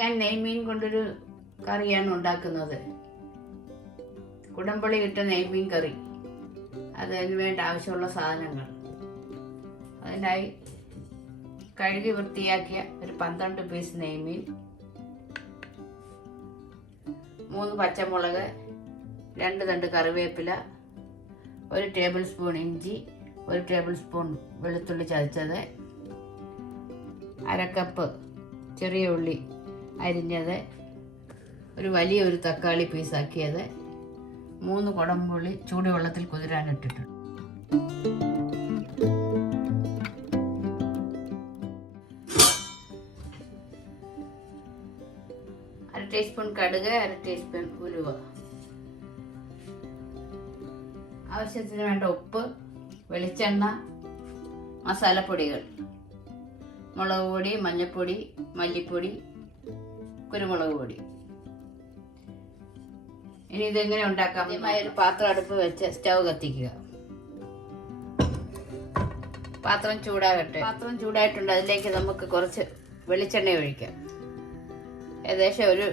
ഞാൻ നെയ്മീൻ കൊണ്ടൊരു കറിയാണ് ഉണ്ടാക്കുന്നത്. കുടംപുളി ഇട്ട നെയ്മീൻ കറി. അതിന് വേണ്ട ആവശ്യമുള്ള സാധനങ്ങൾ: അതിനായി കഴുകി വൃത്തിയാക്കിയ ഒരു 12 പീസ് നെയ്മീൻ, 3 പച്ചമുളക്, 2 തണ്ട് കറിവേപ്പില, 1 ടേബിൾ സ്പൂൺ ഇഞ്ചി, 1 ടേബിൾ സ്പൂൺ വെളുത്തുള്ളി ചതച്ചത്, 1/2 കപ്പ് ചെറിയ ഉള്ളി അരിഞ്ഞത്, ഒരു വലിയ തക്കാളി പീസാക്കിയത്, 3 കുടംപുളി ചൂടുവെള്ളത്തിൽ കുതിരാനിട്ടിട്ടുണ്ട്. 1/2 ടീസ്പൂൺ കടുക്, 1/2 ടീസ്പൂൺ ഉലുവ, ആവശ്യത്തിന് വേണ്ട ഉപ്പ്, വെളിച്ചെണ്ണ, മസാലപ്പൊടികൾ: മുളക് പൊടി, മഞ്ഞൾപ്പൊടി, മല്ലിപ്പൊടി, കുരുമുളക് പൊടി. ഇനി ഇതെങ്ങനെ ഉണ്ടാക്കാം? ആദ്യമായി ഒരു പാത്രം അടുപ്പ് വെച്ച് സ്റ്റൗ കത്തിക്കുക. പാത്രം ചൂടാകട്ടെ. പാത്രം ചൂടായിട്ടുണ്ട്. അതിലേക്ക് നമുക്ക് കുറച്ച് വെളിച്ചെണ്ണ ഒഴിക്കാം. ഏകദേശം 1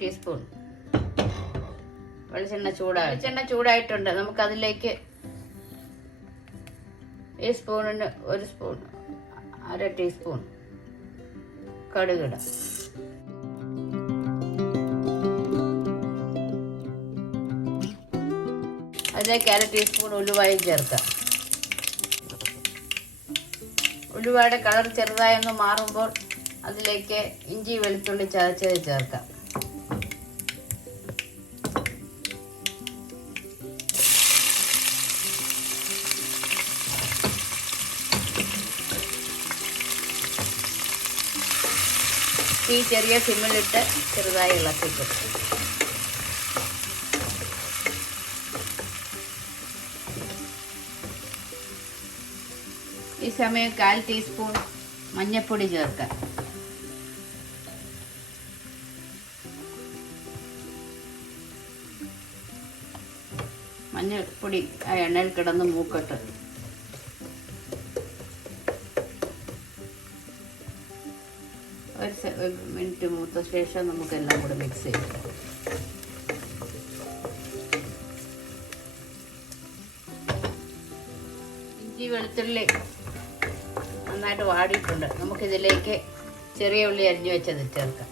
ടീസ്പൂൺ വെളിച്ചെണ്ണ ചൂടായിട്ടുണ്ട്. നമുക്കതിലേക്ക് ഈ സ്പൂണിന് 1 സ്പൂൺ, 1/2 ടീസ്പൂൺ കടുകിടാം. അതിലേക്ക് 1/2 ടീസ്പൂൺ ഉലുവയും ചേർക്കാം. ഉലുവയുടെ കളർ ചെറുതായി ഒന്ന് മാറുമ്പോൾ അതിലേക്ക് ഇഞ്ചി വെളുത്തുള്ളി ചതച്ചത് ചേർക്കാം. ഈ ചെറിയ സിമ്മിലിട്ട് ചെറുതായി ഇളക്കി കൊടുക്കും. ഈ സമയം 1/4 ടീസ്പൂൺ മഞ്ഞൾപ്പൊടി ചേർക്കാം. മഞ്ഞൾപ്പൊടി ആ എണ്ണയിൽ കിടന്ന് മൂക്കട്ട്. ഒരു മിനിറ്റ് മൂത്ത ശേഷം നമുക്കെല്ലാം കൂടെ മിക്സ് ചെയ്യാം. ഇഞ്ചി വെളുത്തുള്ളി നന്നായിട്ട് വാടിയിട്ടുണ്ട്. നമുക്കിതിലേക്ക് ചെറിയ ഉള്ളി അരിഞ്ഞു വെച്ചത് ചേർക്കാം.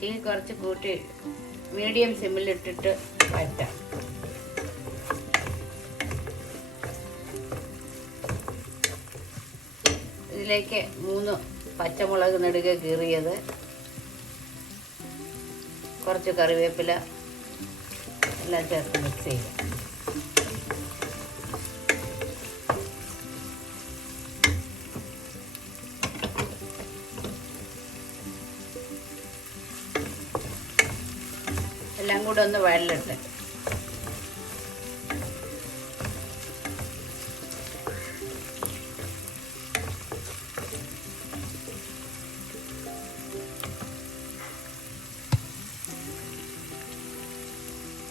തീ കുറച്ച് കൂട്ടി മീഡിയം സിമ്മിലിട്ടിട്ട് വഴറ്റാം. ഇതിലേക്ക് 3 പച്ചമുളക് നെടുകെ കീറിയത്, കുറച്ച് കറിവേപ്പില എല്ലാം ചേർത്ത് മിക്സ് ചെയ്യാം. എല്ലാം കൂടെ ഒന്ന് വഴലിട്ട്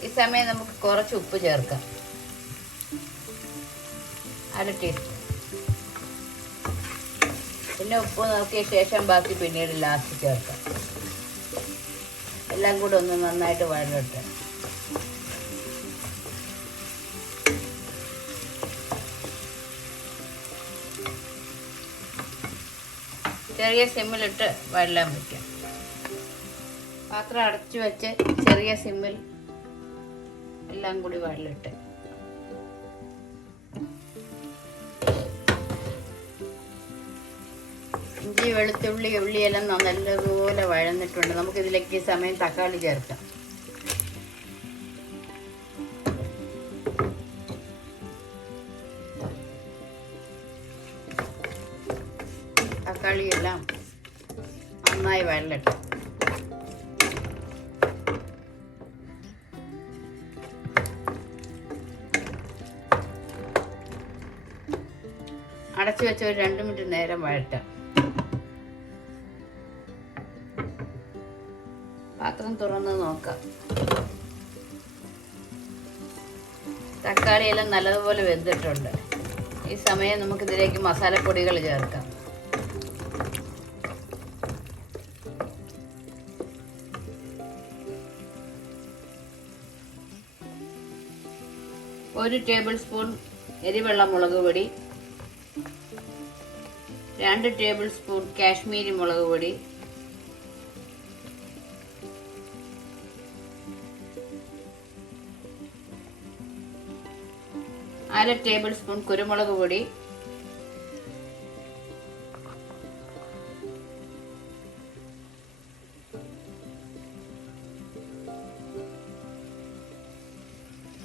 ഈ സമയം നമുക്ക് കുറച്ച് ഉപ്പ് ചേർക്കാം. 1/2 ടീസ്പൂൺ. പിന്നെ ഉപ്പ് നോക്കിയ ശേഷം ബാക്കി പിന്നീട് ലാസ്റ്റ് ചേർക്കാം. എല്ലാം കൂടെ ഒന്ന് നന്നായിട്ട് വഴലിട്ട് ചെറിയ സിമ്മിലിട്ട് വഴലാൻ വയ്ക്കാം. പാത്രം അടച്ചു വെച്ച് ചെറിയ സിമ്മിൽ എല്ലാം കൂടി വഴലിട്ട് ഇഞ്ചി വെളുത്തുള്ളി ഉള്ളിയെല്ലാം നല്ലതുപോലെ വഴന്നിട്ടുണ്ട്. നമുക്കിതിലേക്ക് ഈ സമയം തക്കാളി ചേർക്കാം. തക്കാളിയെല്ലാം നന്നായി വഴലിട്ട് അടച്ചു വെച്ച് ഒരു 2 മിനിറ്റ് നേരം വഴറ്റാം. പാത്രം തുറന്ന് നോക്കാം. തക്കാളിയെല്ലാം നല്ലതുപോലെ വെന്തിട്ടുണ്ട്. ഈ സമയം നമുക്കിതിലേക്ക് മസാലപ്പൊടികൾ ചേർക്കാം. ഒരു ടേബിൾ സ്പൂൺ എരിവെള്ള മുളക് പൊടി, 2 ടേബിൾ സ്പൂൺ കാശ്മീരി മുളക് പൊടി, 1/2 ടേബിൾ സ്പൂൺ കുരുമുളക് പൊടി,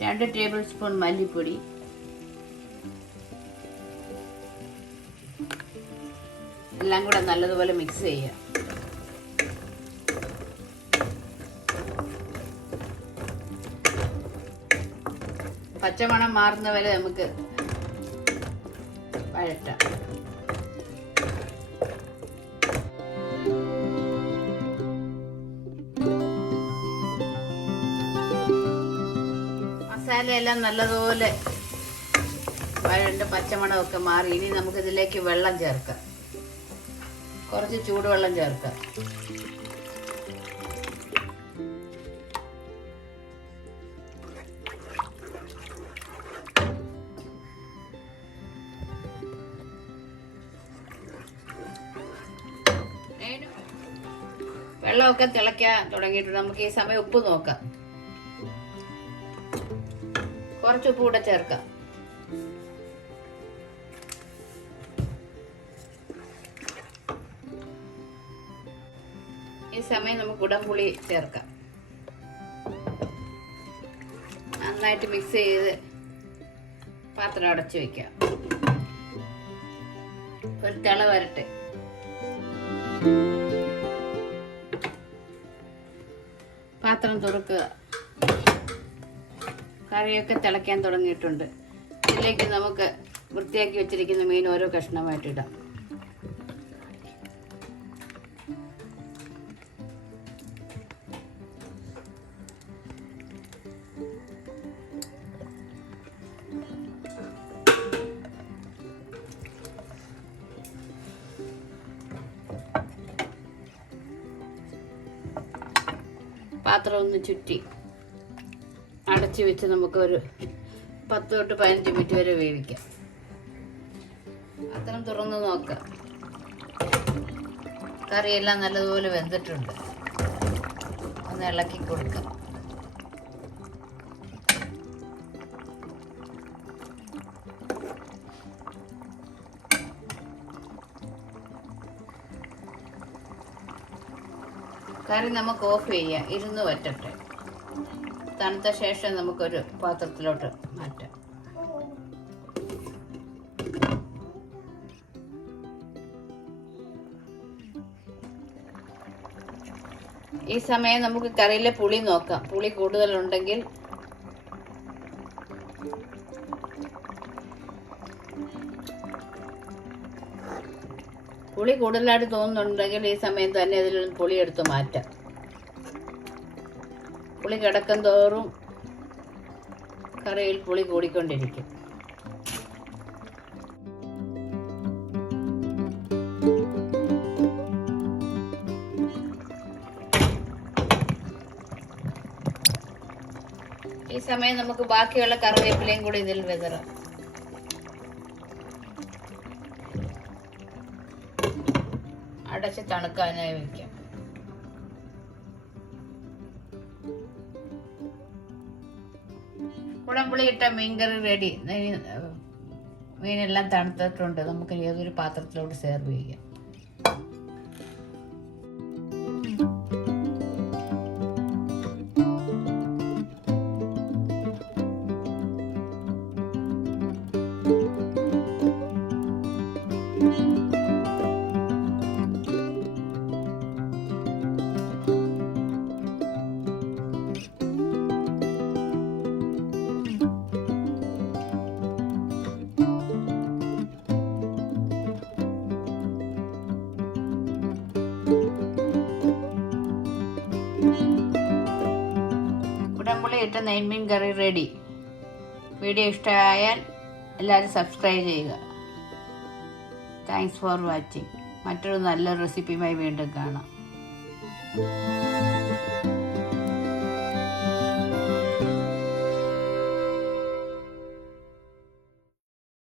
2 ടേബിൾ സ്പൂൺ മല്ലിപ്പൊടി, എല്ലാം കൂടെ നല്ലതുപോലെ മിക്സ് ചെയ്യാം. പച്ചമണം മാറുന്നവരെ നമുക്ക് വഴറ്റാം. മസാലയെല്ലാം നല്ലതുപോലെ വഴണ്ട് പച്ചമണമൊക്കെ മാറി. ഇനി നമുക്കിതിലേക്ക് വെള്ളം ചേർക്കാം. കുറച്ച് ചൂടുവെള്ളം ചേർക്കാം. വെള്ളമൊക്കെ തിളയ്ക്കാൻ തുടങ്ങിയിട്ട് നമുക്ക് ഈ സമയം ഉപ്പ് നോക്കാം. കുറച്ച് ഉപ്പ് കൂടെ ചേർക്കാം. ഈ സമയം നമുക്ക് കുടംപുളി ചേർക്കാം. നന്നായിട്ട് മിക്സ് ചെയ്ത് പാത്രം അടച്ചു വെക്കാം. ഒരു തിള വരട്ടെ. പാത്രം തുറക്കുക. കറിയൊക്കെ തിളയ്ക്കാൻ തുടങ്ങിയിട്ടുണ്ട്. ഇതിലേക്ക് നമുക്ക് വൃത്തിയാക്കി വെച്ചിരിക്കുന്ന മീൻ ഓരോ കഷ്ണമായിട്ടിടാം. പാത്രം ഒന്ന് ചുറ്റി അടച്ചു വെച്ച് നമുക്കൊരു 10 തൊട്ട് 15 മിനിറ്റ് വരെ വേവിക്കാം. പാത്രം തുറന്ന് നോക്കാം. കറിയെല്ലാം നല്ലതുപോലെ വെന്തിട്ടുണ്ട്. ഒന്ന് ഇളക്കി കൊടുക്കാം. കറി നമുക്ക് ഓഫ് ചെയ്യാം. ഇരുന്ന് വറ്റട്ടെ. തണുത്ത ശേഷം നമുക്കൊരു പാത്രത്തിലോട്ട് മാറ്റാം. ഈ സമയം നമുക്ക് കറിയിലെ പുളി നോക്കാം. പുളി കൂടുതലുണ്ടെങ്കിൽ പുളി കൂടുതലായിട്ട് തോന്നുന്നുണ്ടെങ്കിൽ ഈ സമയം തന്നെ അതിൽ പുളി എടുത്ത് മാറ്റാം. പുളി കിടക്കും തോറും കറിയിൽ പുളി കൂടിക്കൊണ്ടിരിക്കും. ഈ സമയം നമുക്ക് ബാക്കിയുള്ള കറിവേപ്പിലയും കൂടി ഇതിൽ വിതറാം. അടച്ച് തണുക്കാനായി വെക്കാം. കുടംപുളി ഇട്ട മീൻകറി റെഡി. മീനെല്ലാം തണുത്തിട്ടുണ്ട്. നമുക്ക് ഏതൊരു പാത്രത്തിലോട്ട് സെർവ് ചെയ്യാം. കുടംപുളി ഇട്ട നെയ്മീൻ കറി റെഡി. വീഡിയോ ഇഷ്ടമായാൽ എല്ലാവരും സബ്സ്ക്രൈബ് ചെയ്യുക. Thanks for watching. മറ്റൊരു നല്ലൊരു റെസിപ്പിയുമായി വീണ്ടും കാണാം.